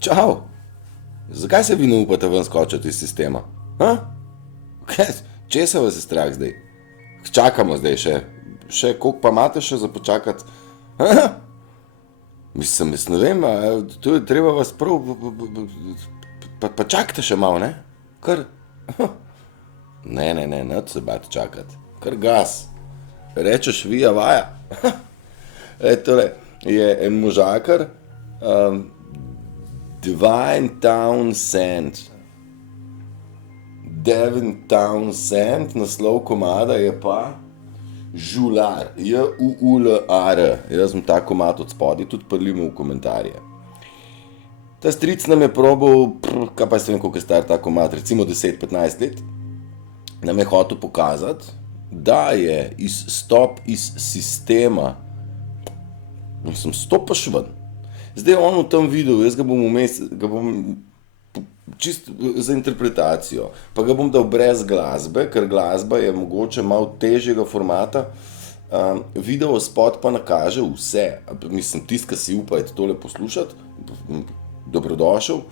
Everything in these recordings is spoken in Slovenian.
Čau, zakaj se vi ne upate ven skočiti iz sistema? Ha? Kaj, česa vas je strah zdaj? Čakamo zdaj še koliko pa imate še za počakati? Ha? Mislim, ne vem, tu je treba vas prav, pa čakajte še malo, ne? Kar, ne, nič se bati čakati, kar gas, rečeš vija vaja. Tole je en možakar, Devin Townsend. Devin Townsend, naslov komada je pa Žular, J-U-U-L-A-R. Jaz sem ta komad od spodaj, tudi prlimo v komentarje. Ta stric nam je probal, kaj pa se vem, koliko je star ta komad, recimo 10-15 let, nam je hotel pokazati, da je izstop iz sistema, mislim, stopaš ven. Zdaj on v tem videu, jaz ga bom čist za interpretacijo, pa ga bom dal brez glasbe, ker glasba je mogoče malo težjega formata, video spot pa nakaže vse, mislim, tist, ki si upajte tole poslušati, dobrodošel.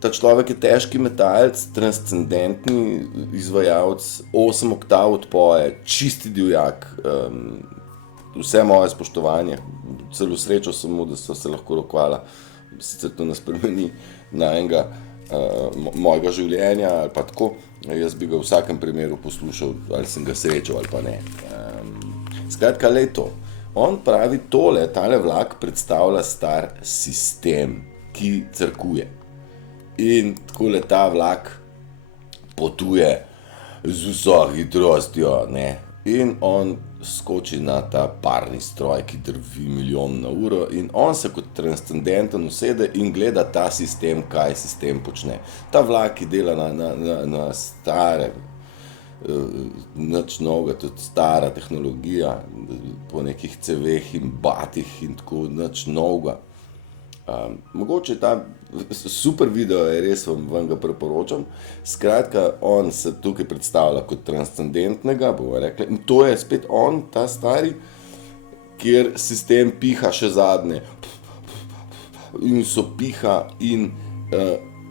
Ta človek je težki metalec, transcendentni izvajalec, 8 oktav odpoje, čisti divjak, vse moje spoštovanje, celo srečo sem mu, da so se lahko rokvala, sicer to ne spremeni na enega mojega življenja ali pa tako, jaz bi ga v vsakem primeru poslušal, ali sem ga srečal ali pa ne. Skratka, le to. On pravi tole, tale vlak predstavlja star sistem, ki crkuje. In takole ta vlak potuje z vso hitrostjo, ne. In on skoči na ta parni stroj, ki drvi milijon na uro, in on se kot transcendenten usede in gleda ta sistem, kaj sistem počne. Ta vlak, ki dela na stare, nič novega, tudi stara tehnologija, po nekih ceveh in batih in tako, nič novega. Mogoče ta super video je, res vam ga priporočam. Skratka, on se tukaj predstavlja kot transcendentnega, bomo rekli, in to je spet on, ta stari, kjer sistem piha še zadnje. In so piha in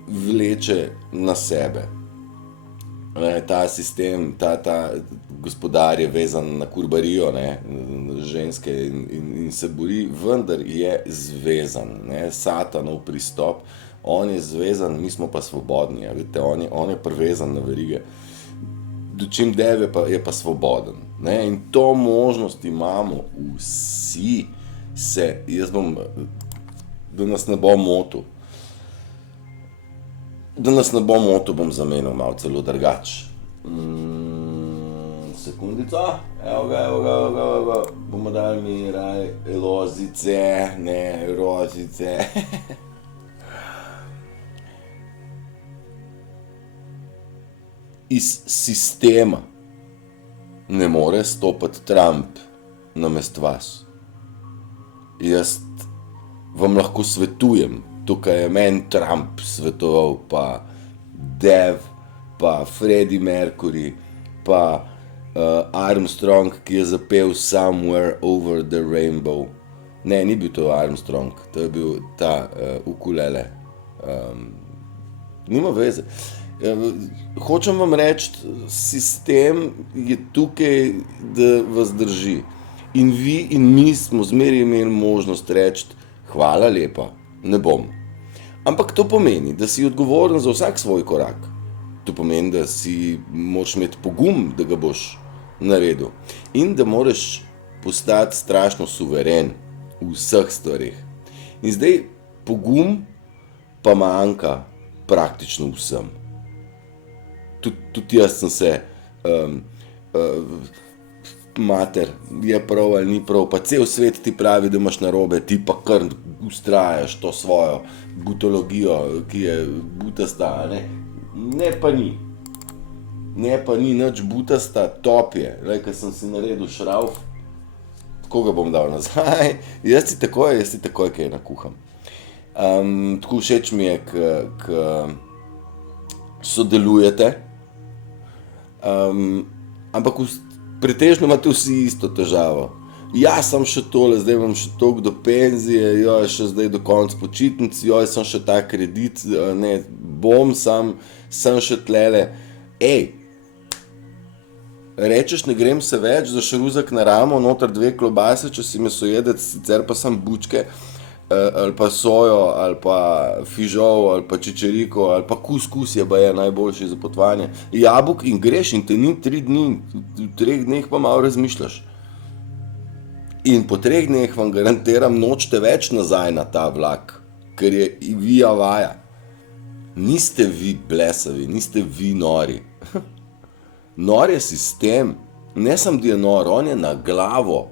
vleče na sebe. Ta sistem, ta gospodar je vezan na kurbarijo, ne, ženske in se bori, vendar je zvezan, ne, satanov pristop, on je zvezan, mi smo pa svobodni, vidite, on je privezan na verige, dočim dev je pa svoboden, ne, in to možnost imamo vsi, jaz bom, da nas ne bo motil, bom zamenil malo celo drugač. Sekundico, evo ga, bomo dali mi raj rozice, ne, rozice. Iz sistema ne more stopiti Trump namesto vas. Jaz vam lahko svetujem, tukaj je meni Trump svetoval, pa Dev, pa Freddie Mercury, pa Armstrong, ki je zapel Somewhere Over the Rainbow. Ne, ni bil to Armstrong, to je bil ta ukulele. Nima veze. Hočem vam reči, sistem je tukaj, da vas drži. In vi in mi smo zmeraj imeli možnost reči, hvala lepa, ne bom. Ampak to pomeni, da si odgovoren za vsak svoj korak. To pomeni, da si moraš imeti pogum, da ga boš naredil. In da moraš postati strašno suveren v vseh stvareh. In zdaj pogum pa manjka praktično vsem. Tudi jaz sem se, mater, je prav ali ni prav, pa cel svet ti pravi, da imaš narobe, ti pa kar ustrajaš to svojo butologijo, ki je butasta, ne? Ne pa ni. Ne pa ni nič butasta, top je. Ko sem si naredil šravf, tako ga bom dal nazaj, jaz ti takoj kaj nakuham. Tako všeč mi je, k sodelujete, ampak pretežno imate vsi isto težavo. ja, sem še tole, zdaj imam še toliko do penzije, joj, še zdaj do konca počitnic, joj, sem še ta kredit, ne, bom, sem še tlele. Ej, rečeš, ne grem se več, za šruzak na ramo, noter 2 klobase, če si mesojedec, sicer pa sem bučke, ali pa sojo, ali pa fižol, ali pa čičeriko, ali pa kuskus je baje najboljši za potovanje. Jabolk in greš in te ni 3 dni, v 3 dneh pa malo razmišljaš. In po 3 dneh vam garantiram, nočete več nazaj na ta vlak, ker je vija vaja. Niste vi blesavi, niste vi nori. Nor je sistem, ne samo da je nor, on je na glavo.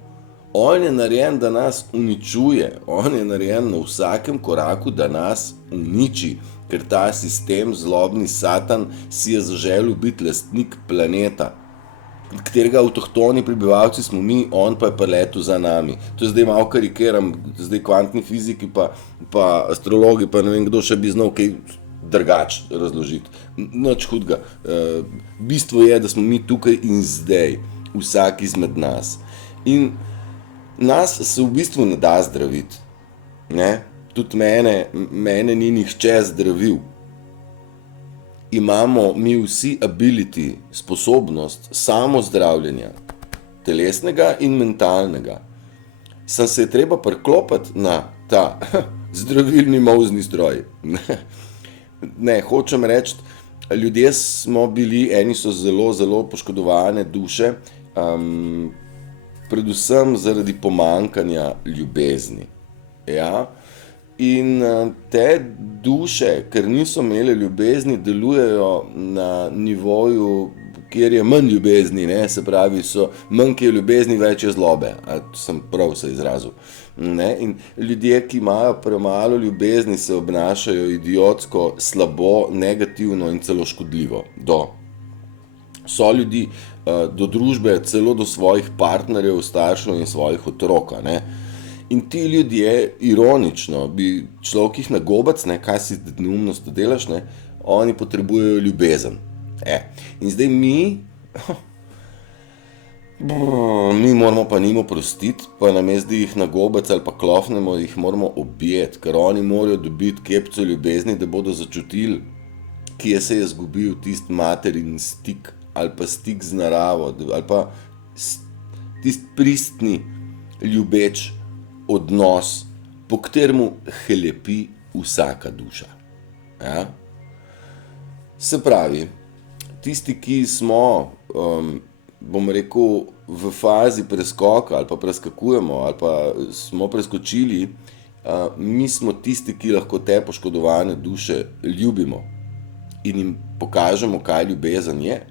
On je narejen, da nas uničuje, on je narejen na vsakem koraku, da nas uniči, ker ta sistem, zlobni satan, si je zaželil biti lastnik planeta, katerega avtohtoni prebivalci smo mi, on pa je preletel za nami. To je zdaj malo karikiram, zdaj kvantni fiziki pa astrologi, pa ne vem kdo še bi znal kaj drugače razložiti. Nič hudega. Bistvo je, da smo mi tukaj in zdaj, vsak izmed nas. In nas se v bistvu ne da zdraviti. Ne? Tudi mene ni nihče zdravil. Imamo mi vsi ability, sposobnost samozdravljenja, telesnega in mentalnega. Sem se je treba priklopiti na ta zdravilni molzni stroj. Ne, hočem reči, ljudje smo bili, eni so zelo, zelo poškodovane duše, predvsem zaradi pomanjkanja ljubezni. Ja? In te duše, ker niso imele ljubezni, delujejo na nivoju, kjer je manj ljubezni, ne? Se pravi, manj ki je ljubezni, več je zlobe. Sem prav se izrazil. Ne? In ljudje, ki imajo premalo ljubezni, se obnašajo idiotsko, slabo, negativno in celo škodljivo. So ljudi do družbe, celo do svojih partnerjev, staršev in svojih otrok. Ne? In ti ljudje, ironično, bi človek jih nagobac, ne, kaj si neumnost delaš, ne, oni potrebujejo ljubezen. In zdaj mi moramo pa njim oprostiti, pa namesto da jih nagobac ali pa klofnemo, jih moramo objeti, ker oni morajo dobiti kepco ljubezni, da bodo začutili, kje se je zgubil tisti materin stik, ali pa stik z naravo, ali pa tisti pristni, ljubeč odnos, po kateremu hlepi vsaka duša. Ja? Se pravi, tisti, ki smo, bom rekel, v fazi preskoka ali pa preskakujemo ali pa smo preskočili, mi smo tisti, ki lahko te poškodovane duše ljubimo in jim pokažemo, kaj ljubezen je,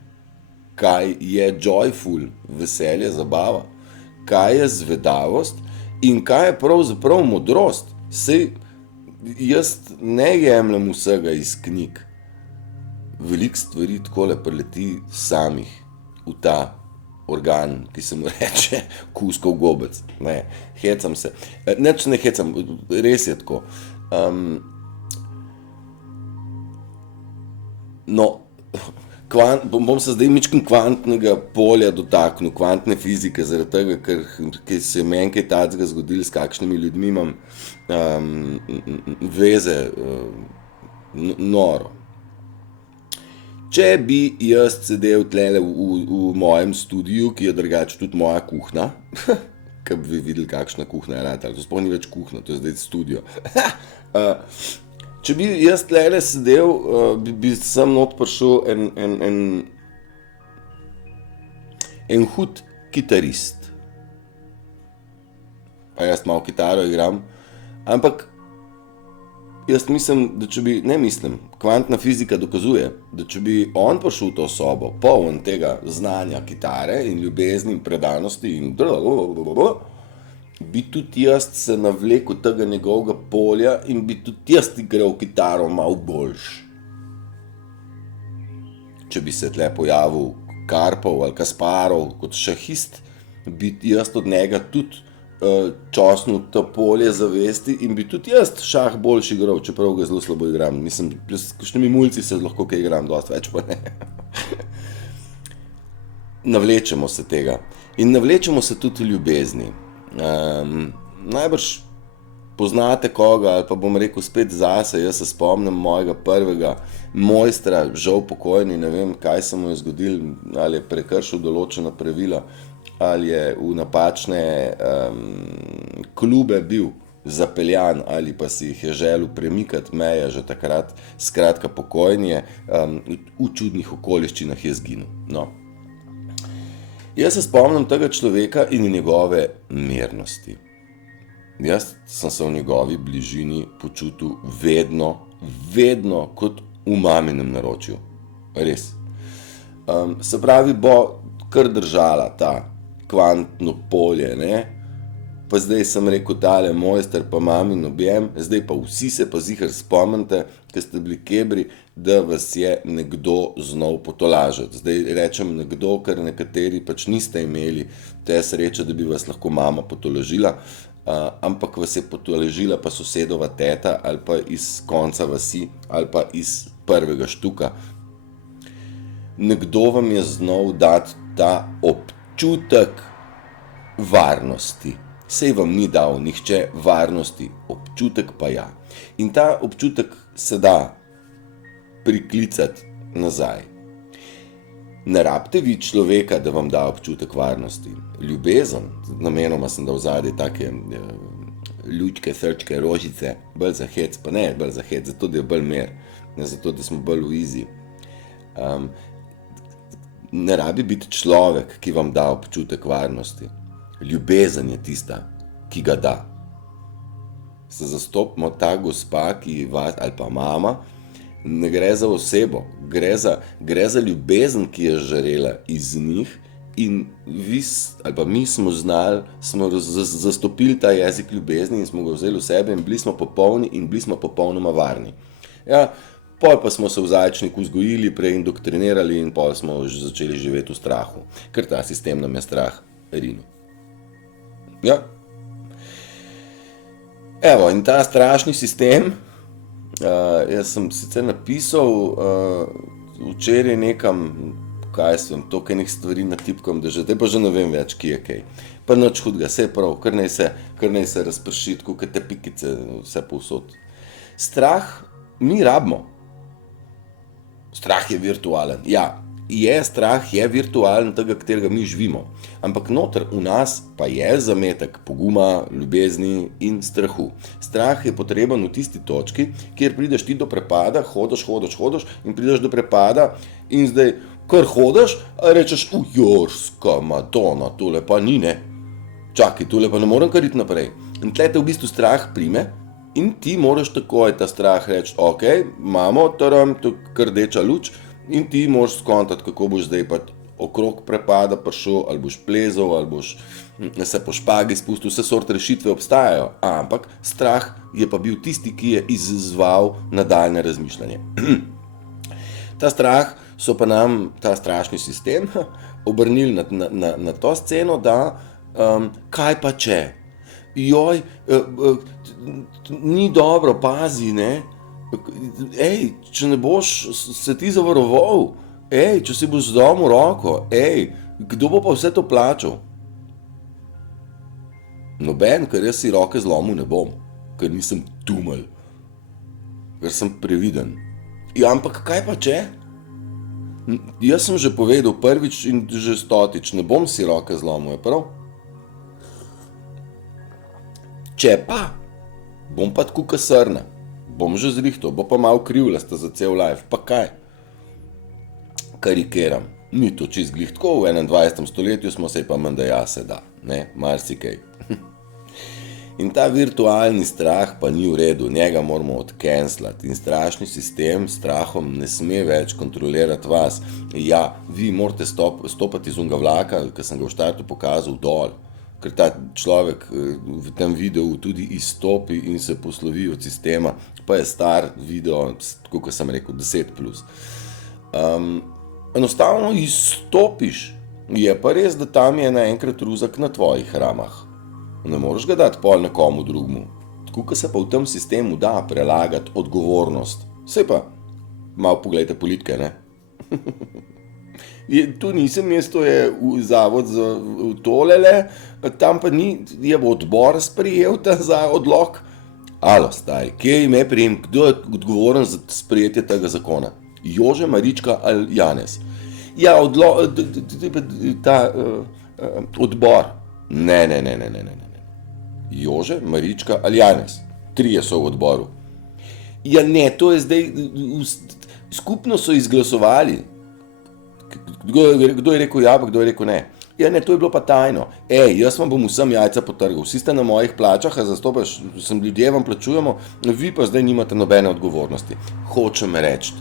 kaj je joyful, veselje, zabava, kaj je zvedavost in kaj je pravzaprav modrost. Sej jaz ne jemljem vsega iz knjig. Veliko stvari takole prileti samih v ta organ, ki se mu reče kuskov gobec. Ne, hecam se. Nič ne hecam, res je tako. Bom se zdaj mičkim kvantnega polja dotaknil, kvantne fizike, zaradi tega, ker se je meni kaj takega zgodilo, s kakšnimi ljudmi imam veze, noro. Če bi jaz sedel tlele v mojem studiu, ki je drugače tudi moja kuhna, ki bi videli, kakšna kuhna je ratala, to sploh ni več kuhna, to je zdaj studio. Če bi jaz tlele sedel, bi sem not prišel en hud kitarist. Pa jaz malo kitaro igram, ampak jaz mislim, da če bi, kvantna fizika dokazuje, da če bi on prišel v to sobo, poln tega znanja kitare in ljubezni in predanosti in bi tudi jaz se navlekel tega njegovega polja in bi tudi jaz igral kitaro malo boljš. Če bi se tle pojavil Karpov ali Kasparov kot šahist, bi jaz od njega tudi čosnil to polje zavesti in bi tudi jaz šah boljši igral, čeprav ga zelo slabo igram. Mislim, s kakšnimi mulci se lahko kaj igram, dosti več pa ne. Navlečemo se tega. In navlečemo se tudi ljubezni. Najbrž poznate koga, ali pa bom rekel spet zase. Jaz se spomnim mojega prvega mojstra, žal pokojni, ne vem, kaj se mu je zgodilo, ali je prekršil določena pravila, ali je v napačne klube bil zapeljan, ali pa si jih je želel premikati meje že takrat. Skratka, pokojni je, v čudnih okoliščinah je zginil. No. Jaz se spomnim tega človeka in njegove mirnosti. Jaz sem se v njegovi bližini počutil vedno kot v maminem naročju. Res. Se pravi, bo kar držala ta kvantno polje, ne? Pa zdaj sem rekel, tale mojster pa mamin objem, zdaj pa vsi se pa ziher spomnite, ker ste bili kebri, da vas je nekdo znal potolažiti. Zdaj rečem nekdo, ker nekateri pač niste imeli te sreče, da bi vas lahko mama potolažila, ampak vas je potolažila pa sosedova teta ali pa iz konca vasi ali pa iz prvega štuka. Nekdo vam je znal dati ta občutek varnosti. Sej vam ni dal nihče varnosti, občutek pa ja. In ta občutek se da priklicati nazaj. Ne rabite vi človeka, da vam da občutek varnosti. Ljubezen, namenoma sem dal zadaj take lučke, srčke, rožice, bolj za hec, pa ne bolj za hec, zato da je bolj mer, ne zato da smo bolj v easy. Ne rabi biti človek, ki vam da občutek varnosti. Ljubezen je tista, ki ga da. Se zastopimo ta gospa, ki vas, ali pa mama, ne gre za osebo, gre za ljubezen, ki je žarela iz njih in vi, ali pa mi smo znali, smo zastopili ta jezik ljubezni in smo ga vzeli v sebe in bili smo popolni in bili smo popolnoma varni. Ja, pol pa smo se v zajčniku vzgojili, preindoktrinirali in pol smo začeli živeti v strahu, ker ta sistem nam je strah rinil. Ja. Evo, in ta strašni sistem, jaz sem sicer napisal včeraj nekam, kaj sem, toliko enih stvari natipkam, da že, zdaj pa že ne vem več, ki je kaj. Pa nič hudega, saj je prav, kar naj se razprši, tako kot te pikice, vse povsod. Strah mi rabimo. Strah je virtualen, ja. Strah je virtualen, tega, katerega mi živimo. Ampak noter v nas pa je zametek poguma, ljubezni in strahu. Strah je potreben v tisti točki, kjer prideš ti do prepada, hodiš in prideš do prepada in zdaj kar hodiš, a rečeš, ujorska madona, tole pa ni, ne. Čakaj, tole pa ne morem kar iti naprej. In tle te v bistvu strah prime in ti moraš takoj ta strah reči, ok, imamo taram, tukaj rdeča luč, in ti moraš skontati, kako boš zdaj pa okrog prepada prišel, ali boš plezal, ali boš se po špagi spustil, vse sort rešitve obstajajo, ampak strah je pa bil tisti, ki je izzval nadaljnje razmišljanje. Ta strah so pa nam, ta strašni sistem, obrnili na to sceno, da kaj pa če? Joj, ni dobro, pazi, ne? Ej, če ne boš se ti zavaroval, če si boš zlomil roko, kdo bo pa vse to plačal? Noben, ker jaz si roke zlomil ne bom, ker nisem tumelj, ker sem previden. Ja, ampak kaj pa če? Jaz sem že povedal prvič in že stotič, ne bom si roke zlomil, je prav? Če pa, bom pa tako kasrna. Bom že zrihtal, bo pa malo krivljasta za cel life, pa kaj? Karikiram, ni to čist glih tako, v 21. stoletju smo se pa menda ja se da, ne, marsikaj. In ta virtualni strah pa ni v redu, njega moramo odcancelati in strašni sistem s strahom ne sme več kontrolirati vas. Ja, vi morate stopati iz unga vlaka, ker sem ga v štartu pokazal, dol. Ker ta človek v tem videu tudi izstopi in se poslovi od sistema, pa je star video, tako kot sem rekel, 10+. Enostavno izstopiš, je pa res, da tam je naenkrat ruzak na tvojih ramah. Ne moreš ga dati pol nekomu drugmu. Tako kot se pa v tem sistemu da prelagati odgovornost. Saj pa, malo poglejte politike, ne? Tu nisem jaz, to je zavod za tolele, tam pa ni, je odbor sprejel ta odlok. Alo, stari, kje je ime prijem, kdo je odgovoren za sprejetje tega zakona? Jože, Marička ali Janez? Ja, odbor. Ne. Jože, Marička ali Janez? 3 so v odboru. Ja ne, to je zdaj, skupno so izglasovali. Kdo je rekel ja, pa kdo je rekel ne? Ja ne, to je bilo pa tajno. Jaz vam bom vsem jajca potrgal, vsi ste na mojih plačah, a zastopaš, ljudje vam plačujemo, vi pa zdaj nimate nobene odgovornosti. Hočem reči,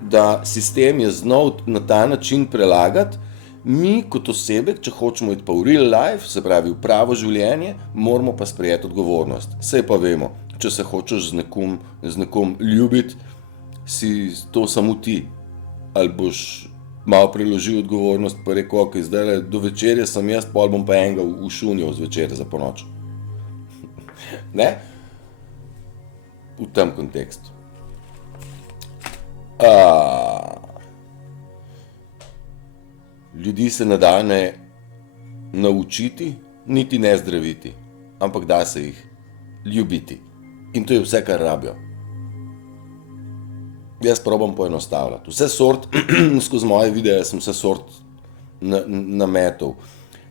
da sistem je znal na ta način prelagati, mi kot osebe, če hočemo iti pa v real life, se pravi v pravo življenje, moramo pa sprejeti odgovornost. Saj pa vemo, če se hočeš z nekom ljubiti, si to samo ti, ali boš malo preložil odgovornost, pa rekel, ok, zdaj do večerja sem jaz, pol bom pa enega ušunil zvečer za ponoč. Ne? V tem kontekstu. Ljudi se ne da ne naučiti, niti ne zdraviti, ampak da se jih ljubiti. In to je vse, kar rabijo. Jaz probam poenostavljati. Vse sort, skozi moje videe sem vse sort nametal.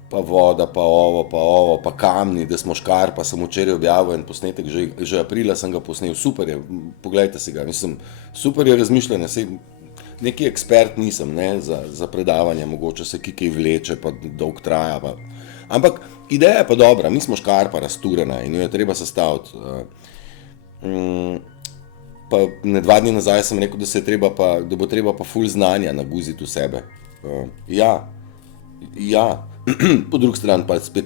Pa voda, pa ovo, pa kamni, da smo škar, pa sem včeraj objavil en posnetek, že aprila sem ga posnel, super je, poglejte si ga, mislim, super je razmišljanje, sej neki ekspert nisem, ne, za predavanje, mogoče se kaj vleče, pa dolg traja, pa. Ampak ideja je pa dobra, mi smo škarpa razturena in jo je treba sestaviti. Pa 2 dni nazaj sem rekel, da bo treba pa ful znanja naguziti v sebe. Ja. Po drugi strani pa spet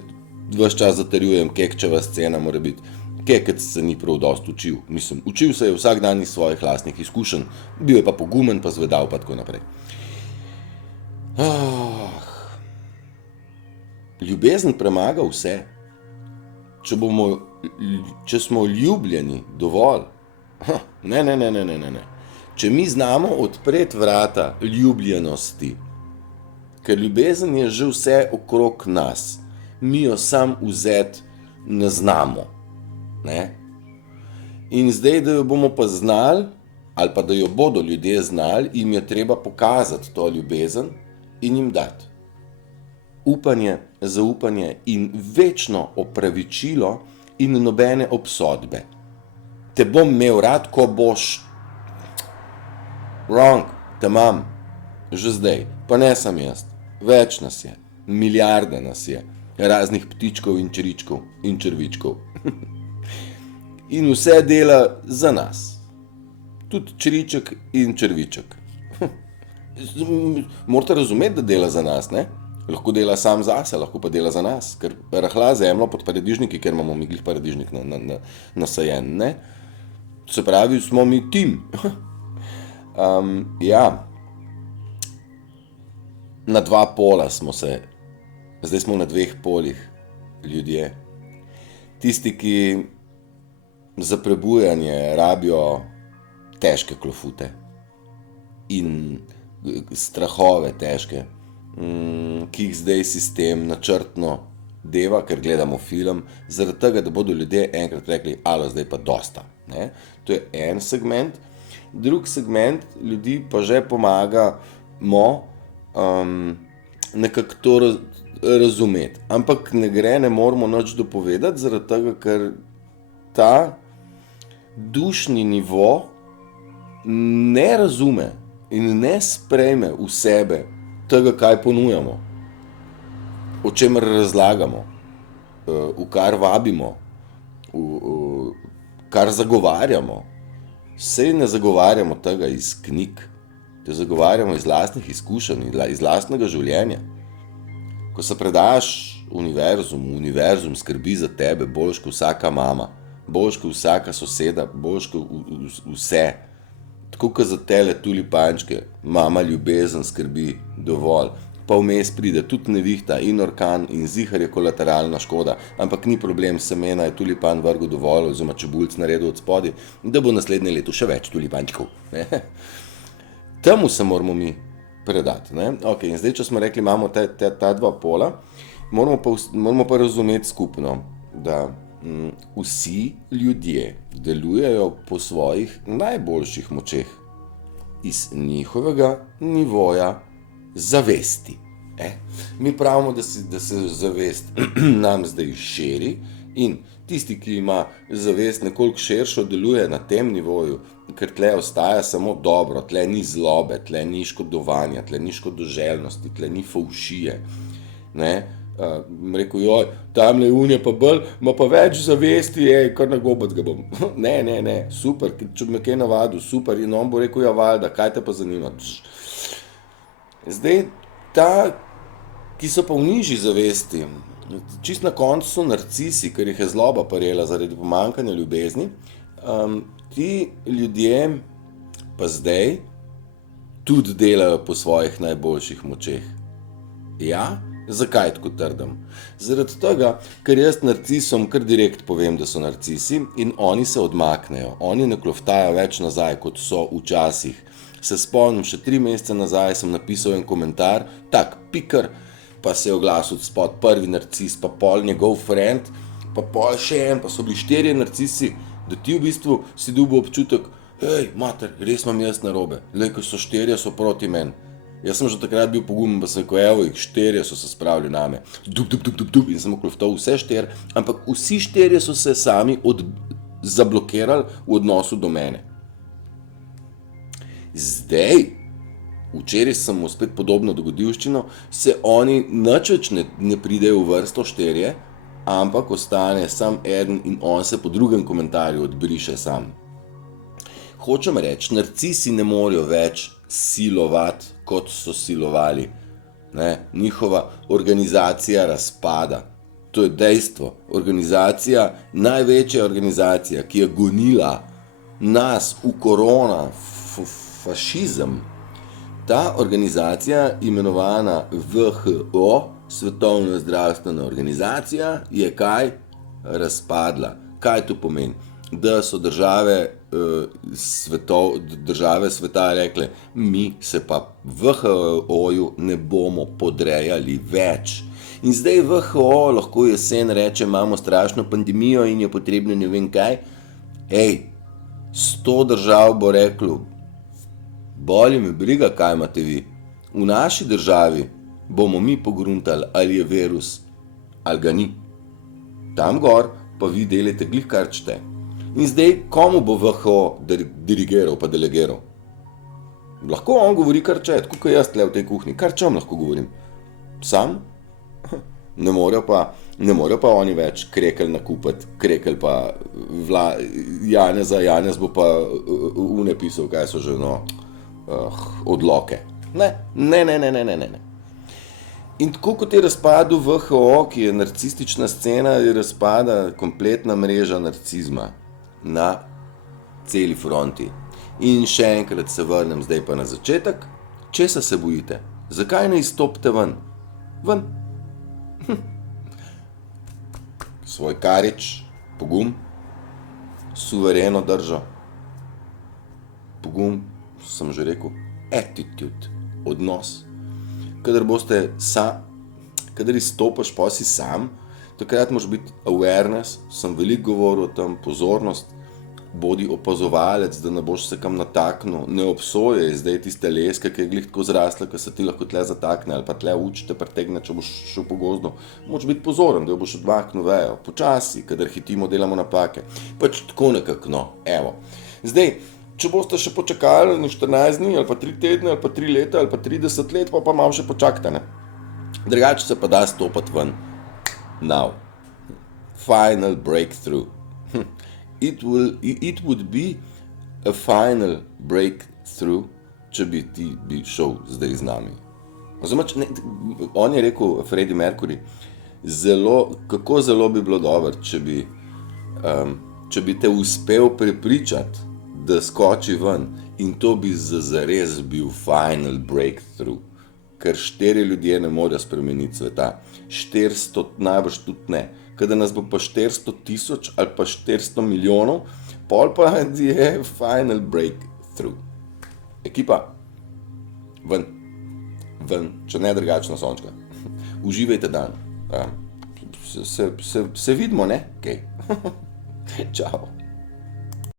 ves čas zatrjujem, kekčeva scena mora biti. Kekec se ni prav dosti učil. Mislim, učil se je vsak dan iz svojih lastnih izkušenj. Bil je pa pogumen, pa zvedav, pa tako naprej. Ljubezen premaga vse. Če smo ljubljeni dovolj, ne. Če mi znamo odpreti vrata ljubljenosti, ker ljubezen je že vse okrog nas, mi jo sam vzeti ne znamo. Ne? In zdaj, da jo bomo pa znali, ali pa da jo bodo ljudje znali, jim je treba pokazati to ljubezen in jim dati upanje, zaupanje in večno opravičilo in nobene obsodbe. Te bom imel rad, ko boš wrong, te imam, že zdaj, pa ne sam jaz, več nas je, milijarde nas je, raznih ptičkov in čeričkov in črvičkov. In vse dela za nas, tudi čeriček in črviček. Morate razumeti, da dela za nas, ne? Lahko dela sam zase, lahko pa dela za nas, ker rahla zemljo pod paradižniki, ker imamo mi glih paradižnik nasajen, ne? Se pravi, smo mi tim. Ja. Na 2 pola smo se, zdaj smo na 2 polih ljudje. Tisti, ki za prebujanje rabijo težke klofute in strahove težke, ki jih zdaj sistem načrtno deva, ker gledamo film, zaradi tega, da bodo ljudje enkrat rekli, alo, zdaj pa dosta. Ne? To je en segment. Drug segment ljudi pa že pomagamo nekako to razumeti. Ampak ne gre, ne moramo nič dopovedati, zaradi tega, ker ta dušni nivo ne razume in ne sprejme v sebe tega, kaj ponujamo, o čemer razlagamo, v kar vabimo, v kar zagovarjamo. Sej ne zagovarjamo tega iz knjig, te zagovarjamo iz lastnih izkušenj, iz lastnega življenja. Ko se predaš univerzum skrbi za tebe, boljš kot vsaka mama, boljš kot vsaka soseda, boljš kot vse. Tako kot za tele tulipančke, mama ljubezen skrbi dovolj. Pa vmes pride tudi nevihta in orkan in zihar je kolateralna škoda, ampak ni problem, semena je tulipan vrgu dovolj, oziroma čebulc naredil od spodaj, da bo naslednje leto še več tulipančkov. Temu se moramo mi predati. Ne? Ok, in zdaj, če smo rekli, imamo ta dva pola, moramo pa razumeti skupno, da vsi ljudje delujejo po svojih najboljših močeh iz njihovega nivoja zavesti. Mi pravimo, da se zavest nam zdaj širi in tisti, ki ima zavest nekoliko širšo, deluje na tem nivoju, ker tle ostaja samo dobro, tle ni zlobe, tle ni škodovanja, tle ni škodoželjnosti, tle ni fovšije. Rekel, joj, tamle unje pa bolj, ima pa več zavesti, kar nagobat ga bom. Ne, super, če bi me kaj navadil, super, in on bo rekel, ja, valjda, kaj te pa zanima. Zdaj, ki so pa v nižji zavesti, čist na koncu so narcisi, ker jih je zloba parela zaradi pomanjkanja ljubezni, ti ljudje pa zdaj tudi delajo po svojih najboljših močeh. Ja? Zakaj tako trdim? Zaradi tega, ker jaz narcisom kar direkt povem, da so narcisi in oni se odmaknejo. Oni ne kloftajo več nazaj, kot so včasih. Se spomnim, še 3 mesece nazaj sem napisal en komentar, tak, pikar, pa se je oglasil spod prvi narcis, pa pol njegov friend, pa pol še en, pa so bili 4 narcisi, da ti v bistvu si dobil občutek, hej, mater, res imam jaz narobe, ko so 4, so proti meni. Jaz sem že takrat bil pogumen, pa sem rekel, evo, 4 so se spravili name, dub, in sem okloftal vse 4, ampak vsi 4 so se sami zablokirali v odnosu do mene. Zdaj, včeraj sem mu spet podobno dogodivščino, se oni nič več ne pridejo v vrsto 4, ampak ostane sam eden in on se po drugem komentarju odbriše sam. Hočem reči, narcisi ne morejo več silovati, kot so silovali. Njihova organizacija razpada. To je dejstvo. Organizacija, največja organizacija, ki je gonila nas v korona, fašizem. Ta organizacija, imenovana WHO, Svetovna zdravstvena organizacija, je kaj? Razpadla. Kaj to pomeni? Da so države sveta rekle, mi se pa WHO-ju ne bomo podrejali več. In zdaj WHO lahko jesen reče, imamo strašno pandemijo in je potrebno ne vem kaj. 100 držav bo reklo, boli me briga, kaj imate vi. V naši državi bomo mi pogruntali, ali je virus, ali ga ni. Tam gor pa vi delite glih kar čte. In zdaj, komu bo WHO dirigiral pa delegiral? Lahko on govori kar če, tako kot jaz tle v tej kuhinji, kar čem lahko govorim. Sam? Ne morejo pa oni več krekelj nakupiti, krekelj pa Janez bo pa unepisal, kaj so že, odloke. Ne. In tako kot je razpadel WHO, ki je narcistična scena, je razpada kompletna mreža narcizma na celi fronti. In še enkrat se vrnem zdaj pa na začetek. Česa se bojite? Zakaj ne izstopite ven? Ven. Svoj karič, pogum, suvereno držo. Pogum, sem že rekel, attitude, odnos. Kadar izstopaš, pa si sam, takrat moraš biti awareness, sem veliko govoril o tem, pozornost, bodi opazovalec, da ne boš se kam nataknil, ne obsojaj zdaj tiste leske, ki je glih tako zrasla, ki se ti lahko tle zatakne, ali pa tle učite pretegne, če boš šel po gozdu. Moraš biti pozoren, da jo boš odmaknil vejo, počasi, kadar hitimo, delamo napake. Pač tako nekako, evo. Zdaj, če boste še počakali 14 dni, ali pa 3 tedne, ali pa 3 leta, ali pa 30 let, pa malo še počakajte, ne. Drugače se pa da stopati ven. Now. Final breakthrough. It would be a final breakthrough, če bi ti šel zdaj z nami. On je rekel, Freddie Mercury, kako zelo bi bilo dobro, če bi te uspel prepričati, da skoči ven, in to bi zares bil final breakthrough. Ker 4 ljudje ne morejo spremeniti sveta. 400 najbrž tudi ne. Kada nas bo pa 400 000 ali pa 400 milijonov, pol pa je final breakthrough. Ekipa, ven. ven, če ne drugačno sončka. Uživajte dan. Se vidimo, ne? Okay. Čau.